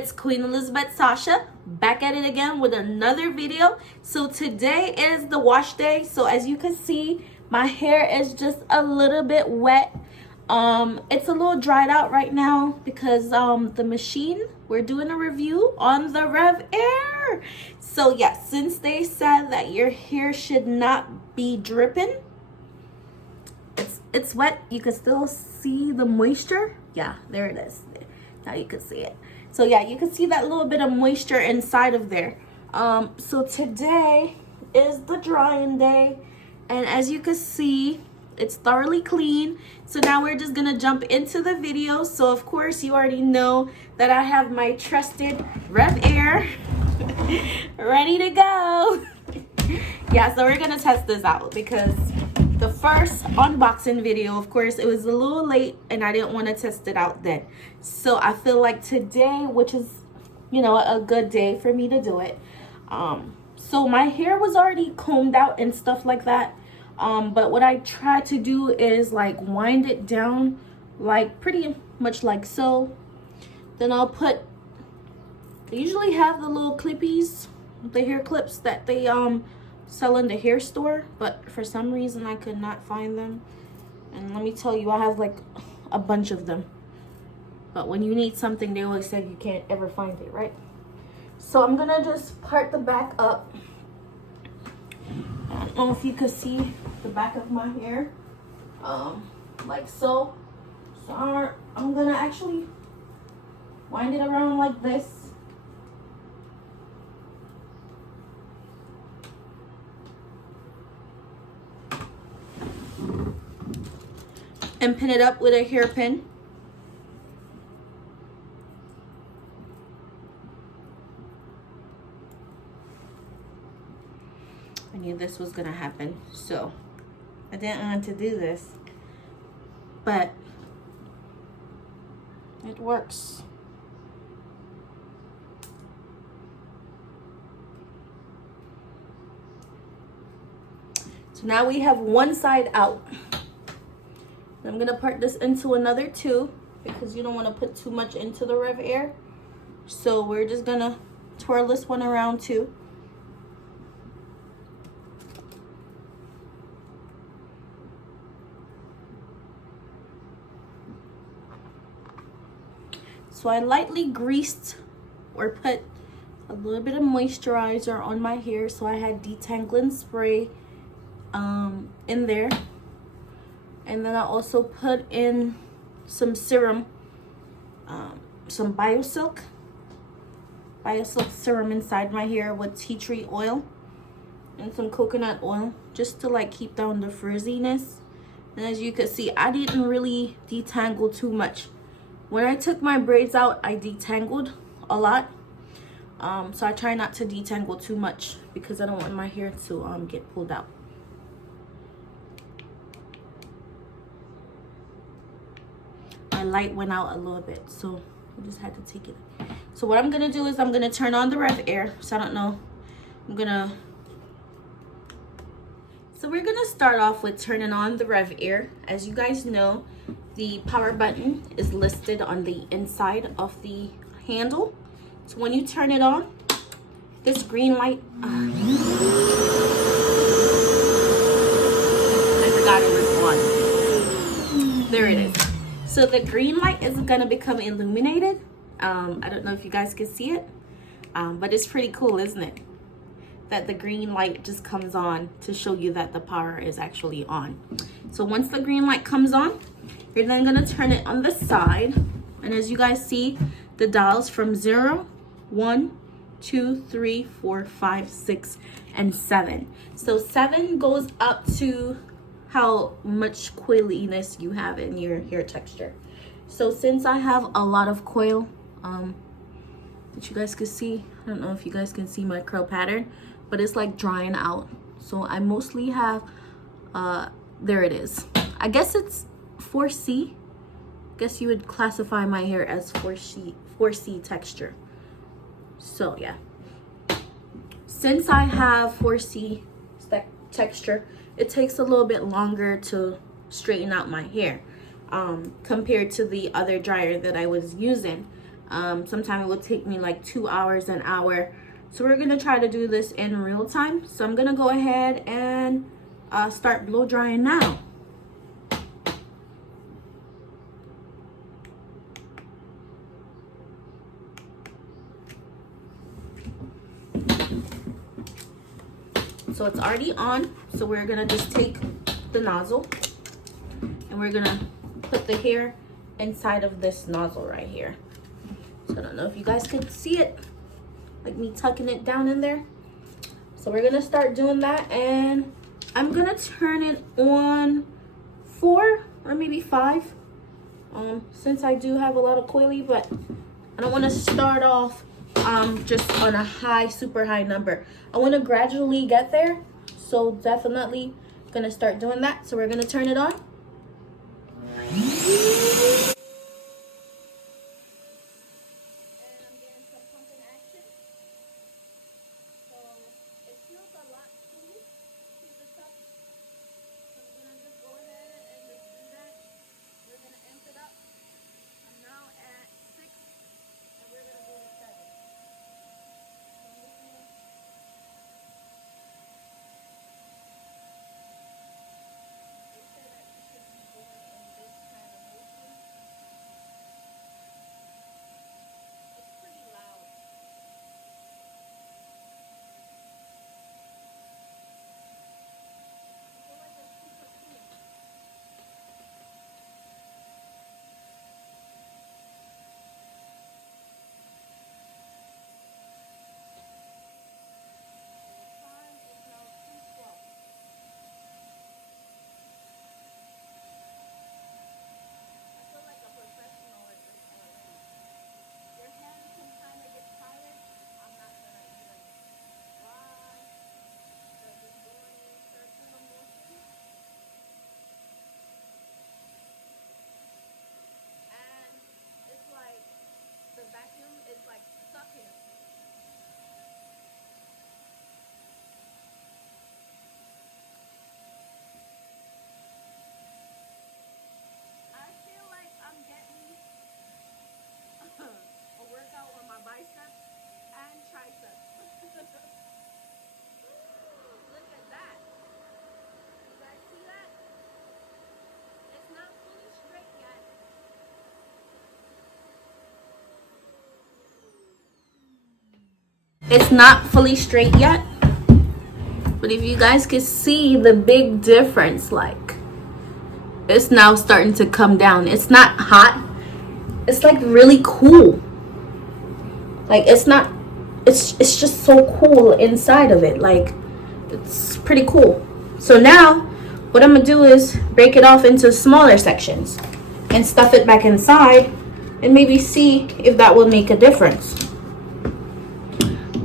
it's Queen Elizabeth Sasha, back at it again with another video. So today is the wash day. So as you can see, my hair is just a little bit wet. It's a little dried out right now because the machine, we're doing a review on the Revair. So yeah, since they said that your hair should not be dripping, it's wet. You can still see the moisture. Yeah, there it is. Now you can see it. So yeah, you can see that little bit of moisture inside of there. So today is the drying day, and as you can see, it's thoroughly clean. So now we're just gonna jump into the video. So of course you already know that I have my trusted Revair ready to go. Yeah, so we're gonna test this out because the first unboxing video, of course, it was a little late and I didn't want to test it out then. So I feel like today, which is, you know, a good day for me to do it. So my hair was already combed out and stuff like that. But what I try to do is like wind it down, like pretty much like so. Then I'll put, they usually have the little clippies, the hair clips that they sell in the hair store, but for some reason I could not find them. And let me tell you, I have like a bunch of them, but when you need something, they always say you can't ever find it, right? So I'm gonna just part the back up. I don't know if you could see the back of my hair, like so. So I'm gonna actually wind it around like this. And pin it up with a hairpin. I knew this was gonna happen, so I didn't want to do this, but it works. So now we have one side out. I'm gonna part this into another two because you don't want to put too much into the Revair. So we're just gonna twirl this one around too. So I lightly greased or put a little bit of moisturizer on my hair. So I had detangling spray in there. And then I also put in some serum, some Biosilk serum inside my hair with tea tree oil and some coconut oil just to like keep down the frizziness. And as you can see, I didn't really detangle too much. When I took my braids out, I detangled a lot. So I try not to detangle too much because I don't want my hair to get pulled out. My light went out a little bit, so I just had to take it. So what I'm gonna do is I'm gonna turn on the Revair. So I don't know, so we're gonna start off with turning on the Revair. As you guys know, the power button is listed on the inside of the handle. So when you turn it on, this green light, I forgot it was on. There it is. So the green light is gonna become illuminated. I don't know if you guys can see it, but it's pretty cool, isn't it? That the green light just comes on to show you that the power is actually on. So once the green light comes on, you're then gonna turn it on the side. And as you guys see, the dials from 0, 1, 2, 3, 4, 5, 6, and 7. So 7 goes up to how much coiliness you have in your hair texture. So since I have a lot of coil, that you guys can see, I don't know if you guys can see my curl pattern, but it's like drying out. So I mostly have, there it is. I guess it's 4C. I guess you would classify my hair as 4C texture. So yeah, since I have 4C texture, it takes a little bit longer to straighten out my hair compared to the other dryer that I was using. Sometimes it will take me like 2 hours, an hour. So we're gonna try to do this in real time. So I'm gonna go ahead and start blow drying now. So it's already on. So we're gonna just take the nozzle and we're gonna put the hair inside of this nozzle right here. So I don't know if you guys could see it, like me tucking it down in there. So we're gonna start doing that, and I'm gonna turn it on 4 or maybe 5, since I do have a lot of coily, but I don't want to start off just on a high, super high number. I want to gradually get there, so definitely gonna start doing that. So we're gonna turn it on. It's not fully straight yet, but if you guys can see the big difference, like it's now starting to come down. It's not hot, it's like really cool. Like it's not, it's just so cool inside of it. Like it's pretty cool. So now what I'm gonna do is break it off into smaller sections and stuff it back inside and maybe see if that will make a difference.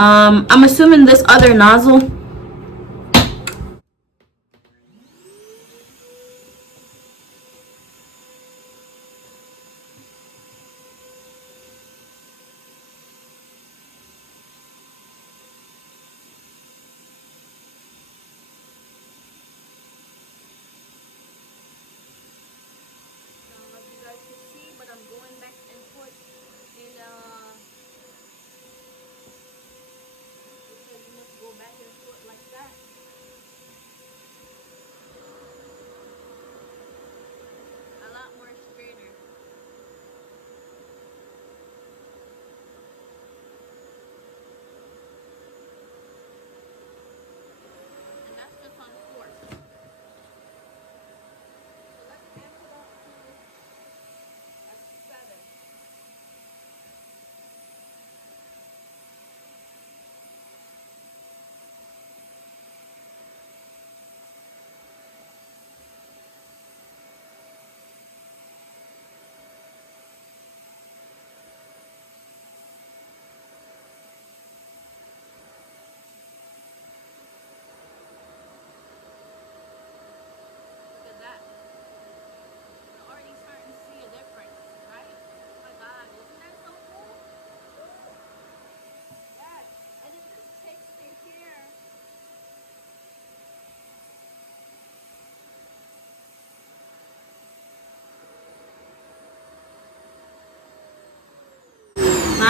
I'm assuming this other nozzle back and forth.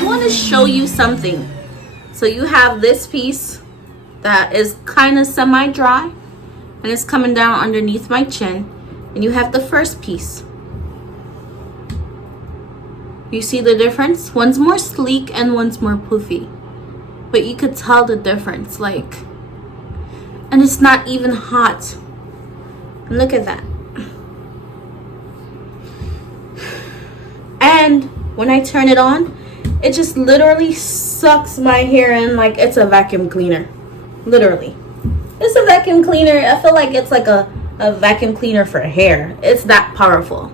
I want to show you something. So you have this piece that is kind of semi-dry and it's coming down underneath my chin, and you have the first piece. You see the difference? One's more sleek and one's more poofy, but you could tell the difference, like, and it's not even hot. Look at that. And when I turn it on, it just literally sucks my hair in like it's a vacuum cleaner. Literally. It's a vacuum cleaner. I feel like it's like a vacuum cleaner for hair. It's that powerful.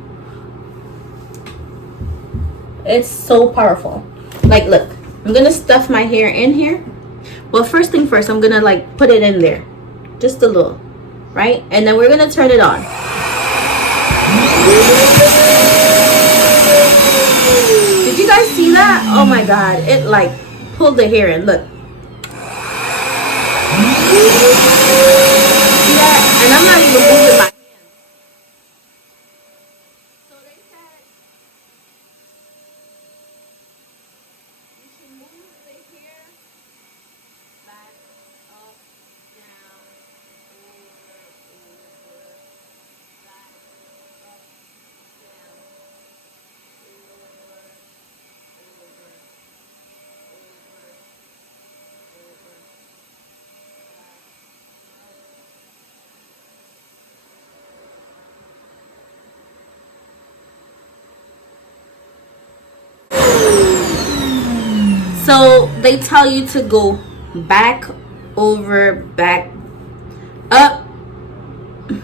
It's so powerful. Like, look, I'm gonna stuff my hair in here. Well, first thing first, I'm gonna like put it in there. Just a little, right? And then we're gonna turn it on. Did you guys see that? Oh my God, it like pulled the hair in, look. See that? And I'm not even moving my hands. So they said you should move the hair back, up, down, over, back, up, down, So they tell you to go back, over, back, up.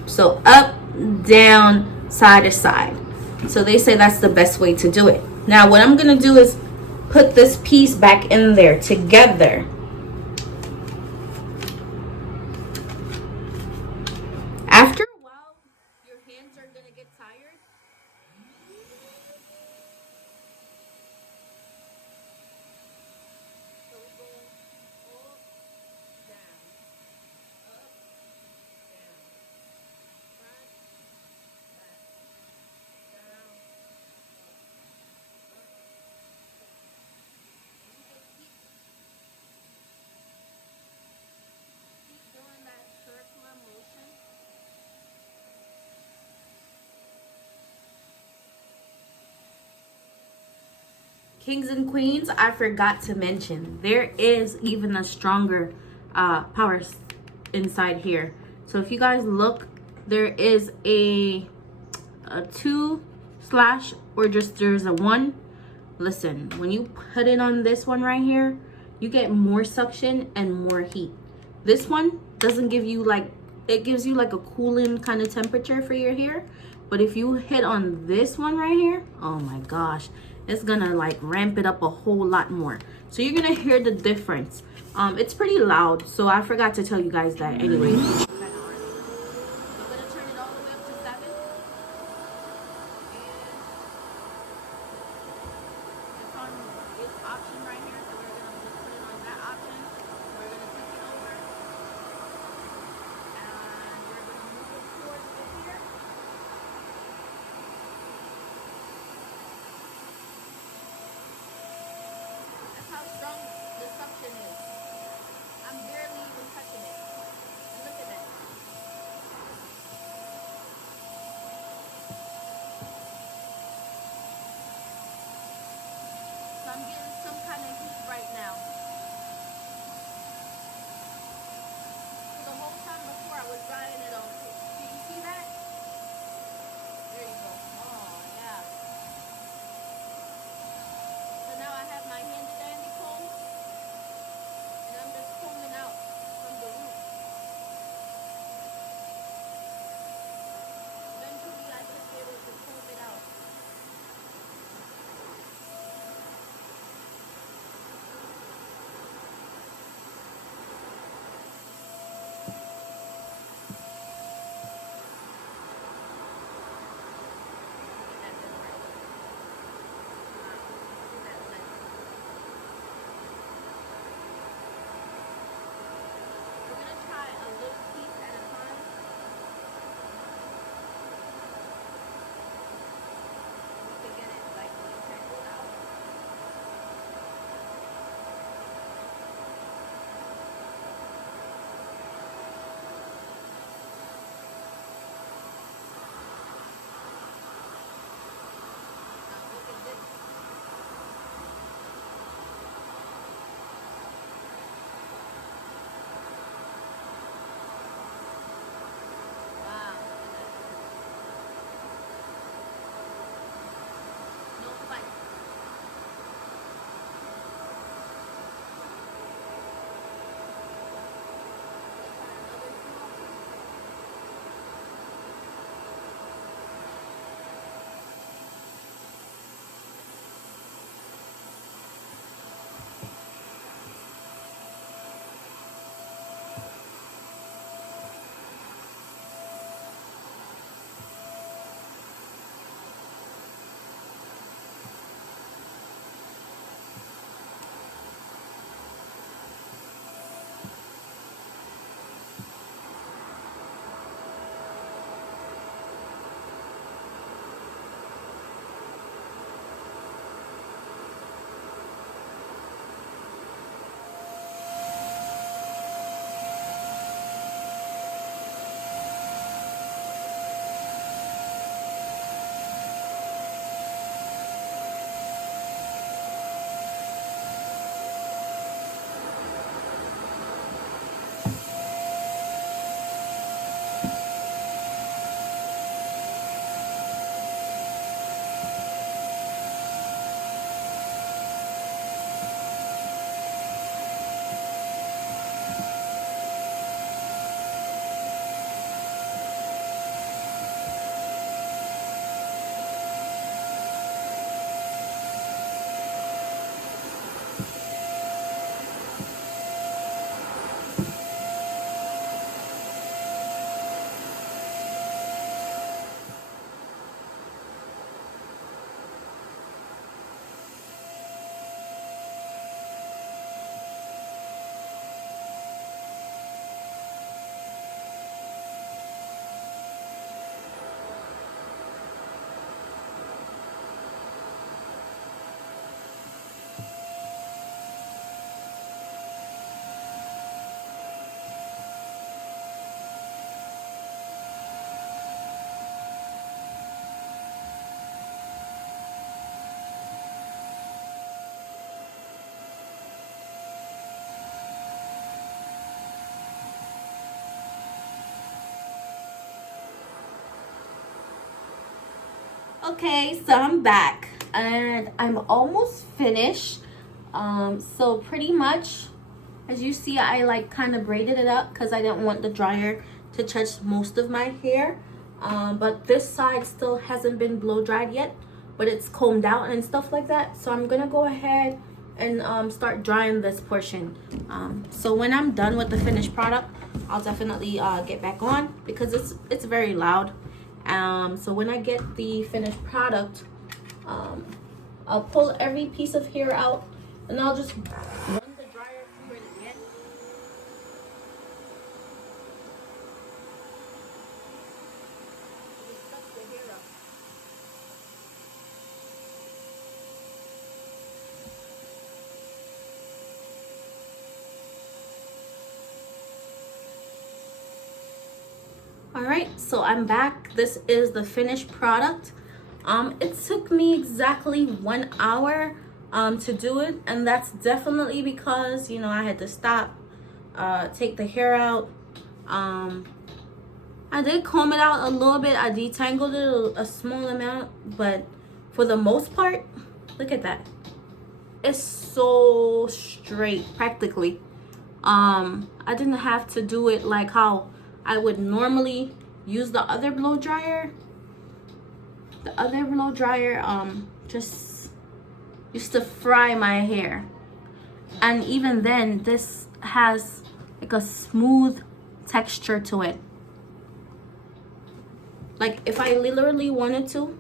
So up, down, side to side. So they say that's the best way to do it. Now what I'm gonna do is put this piece back in there together. After a while, your hands are gonna get tired. So we go up, down, up, down, front, back, down, up, and you just keep doing that circular motion. Kings and queens, I forgot to mention, there is even a stronger power inside here. So if you guys look, there is a 2 slash, or just there's a 1. Listen, when you put it on this one right here, you get more suction and more heat. This one doesn't give you like, it gives you like a cooling kind of temperature for your hair. But if you hit on this one right here, oh my gosh, it's gonna like ramp it up a whole lot more. So you're gonna hear the difference. It's pretty loud, so I forgot to tell you guys that anyway. I'm gonna turn it all the way up to 7. It's on its option right here, so we're gonna just put it on that option. We're gonna take it over, and we're gonna move it towards the here. That's how strong the suction is. I'm barely even touching it. And look at that. Okay, so I'm back and I'm almost finished. So pretty much, as you see, I like kind of braided it up because I didn't want the dryer to touch most of my hair. But this side still hasn't been blow dried yet, but it's combed out and stuff like that. So I'm gonna go ahead and start drying this portion. So when I'm done with the finished product, I'll definitely get back on because it's very loud. So when I get the finished product, I'll pull every piece of hair out and I'll just run the dryer through it again. Just suck the hair up. All right, so I'm back. This is the finished product. It took me exactly 1 hour to do it, and that's definitely because, you know, I had to stop, take the hair out. I did comb it out a little bit. I detangled it a small amount, but for the most part, look at that. It's so straight, practically. I didn't have to do it like how I would normally use the other blow dryer. The other blow dryer just used to fry my hair, and even then this has like a smooth texture to it. Like if I literally wanted to,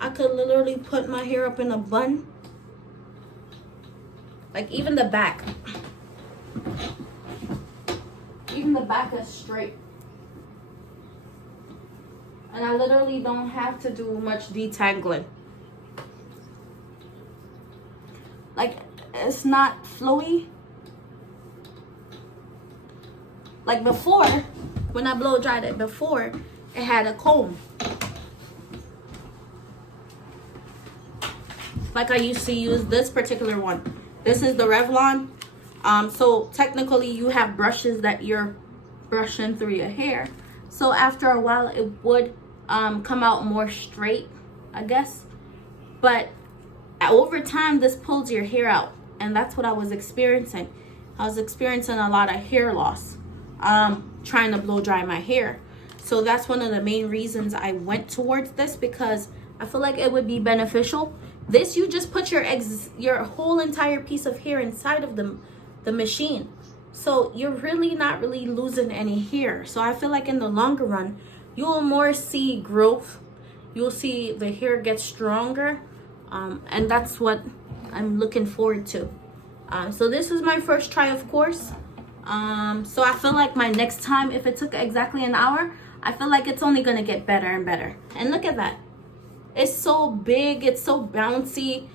I could literally put my hair up in a bun. Like even the back is straight. And I literally don't have to do much detangling. Like, it's not flowy. Like before, when I blow dried it before, it had a comb. Like I used to use this particular one. This is the Revlon. So technically you have brushes that you're brushing through your hair. So after a while it would come out more straight, I guess. But over time this pulls your hair out, and that's what I was experiencing. I was experiencing a lot of hair loss trying to blow dry my hair. So that's one of the main reasons I went towards this, because I feel like it would be beneficial. This, you just put your whole entire piece of hair inside of the machine. So you're really not really losing any hair. So I feel like in the longer run, you will more see growth. You'll see the hair get stronger. And that's what I'm looking forward to. So this is my first try, of course. So I feel like my next time, if it took exactly an hour, I feel like it's only gonna get better and better. And look at that. It's so big, it's so bouncy.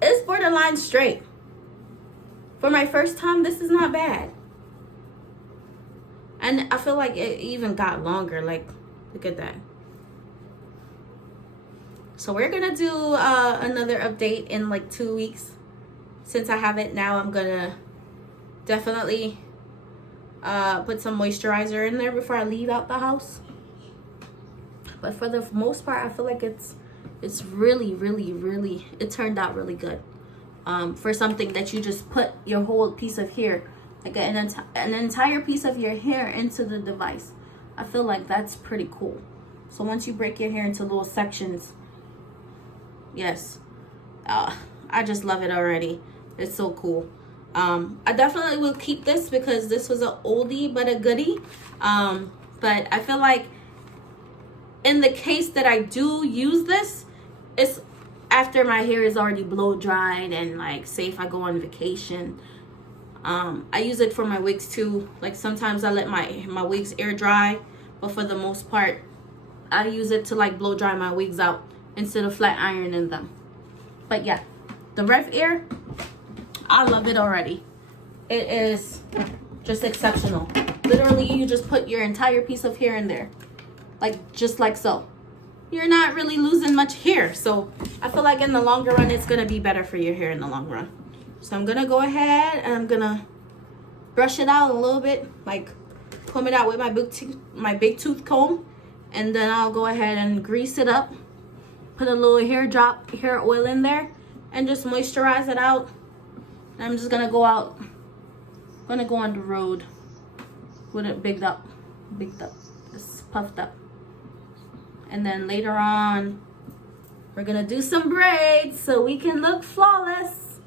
It's borderline straight. For my first time, this is not bad. And I feel like it even got longer. Like, look at that. So we're gonna do another update in like 2 weeks. Since I have it now, I'm gonna definitely put some moisturizer in there before I leave out the house. But for the most part, I feel like it's really, it turned out really good. For something that you just put your whole piece of hair, like an entire piece of your hair into the device. I feel like that's pretty cool. So once you break your hair into little sections, yes, I just love it already. It's so cool. I definitely will keep this because this was an oldie but a goodie. But I feel like in the case that I do use this, it's after my hair is already blow dried, and like say if I go on vacation. I use it for my wigs too. Like sometimes I let my wigs air dry, but for the most part I use it to like blow dry my wigs out instead of flat ironing them. But yeah, the Revair, I love it already. It is just exceptional. Literally, you just put your entire piece of hair in there, like just like so. You're not really losing much hair. So I feel like in the longer run, it's gonna be better for your hair in the long run. So I'm gonna go ahead and I'm gonna brush it out a little bit, like comb it out with my big tooth comb, and then I'll go ahead and grease it up put a little hair oil in there and just moisturize it out. And I'm just gonna go out. I'm gonna go on the road with it bigged up, just puffed up. And then later on, we're gonna do some braids so we can look flawless.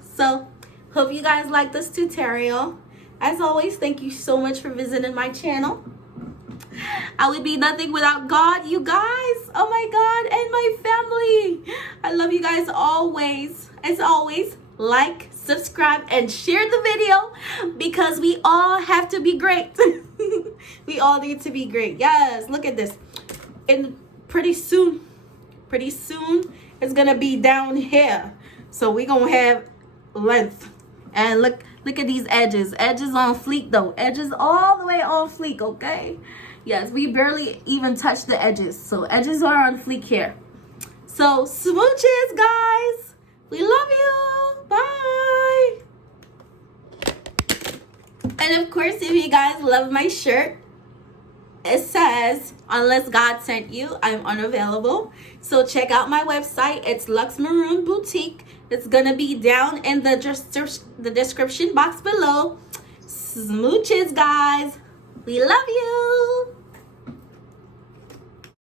So, hope you guys like this tutorial. As always, thank you so much for visiting my channel. I would be nothing without God, you guys. Oh my God, and my family. I love you guys always. As always, like, subscribe, and share the video because we all have to be great. We all need to be great. Yes, look at this. And pretty soon it's gonna be down here. So we're gonna have length. And look at these edges. Edges on fleek though. Edges all the way on fleek, okay? Yes, we barely even touch the edges. So edges are on fleek here. So smooches, guys. We love you. Bye. And of course, if you guys love my shirt, it says, unless God sent you, I'm unavailable. So check out my website. It's LuxeMaroonBoutique. It's going to be down in the description box below. Smooches, guys. We love you.